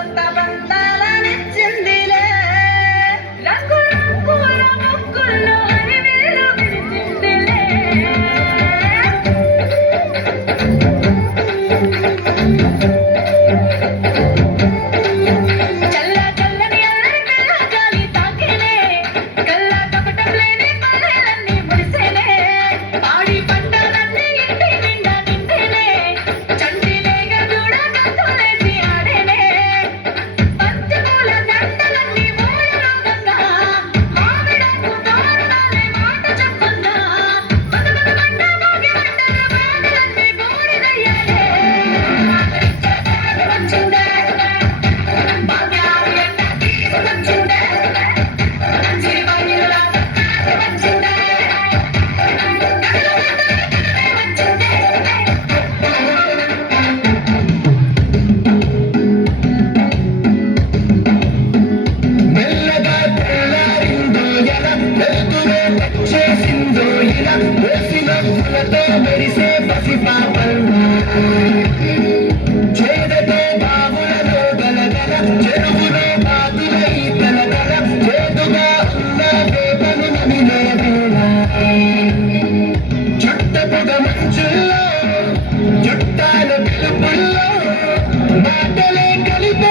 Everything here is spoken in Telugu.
కొత్త బంధాలనిచ్చిందిలే రంగు రంగుల ముక్కుల్లో హరివేలు విరిసిందిలే చల్ల చల్లని అల్లరి పిల్ల గాలి తాకేనే కళ్ళ కపటం లేని పల్లెలన్నీ మురిసేనే పాడి పంటలన్నీ ఇంటి నిండా నిండేనే చంటి లేగ దూడ గంతులేసి ఆడేనే పంచమూల జంటలన్నీ మూలరోగంగా మామిడాకు తోరణాలే మాట చెప్పంగా బతుకుల మంట మోగి మంటల బాధలన్నీ బూడిదయ్యాలే వచ్చిందే భాగ్యాలు ఎండ తీసుకొచ్చిందే జీవనిలా వచ్చిందే మెల్లగా తెల్లారిందో ఎలా వెలుతురే వచ్చేసిందో ఇలా వేసిన పూలతో మెరిసే పసిపాపల్లా చేదతో బావులలో గలగల చెరువులో బాతుల ఈతల గల చేదుగా ఉన్న వేపను నమిలే వేళ చుట్ట పొగ మంచుల్లో చుట్టాల పిలుపుల్లో మాటలే కలిపే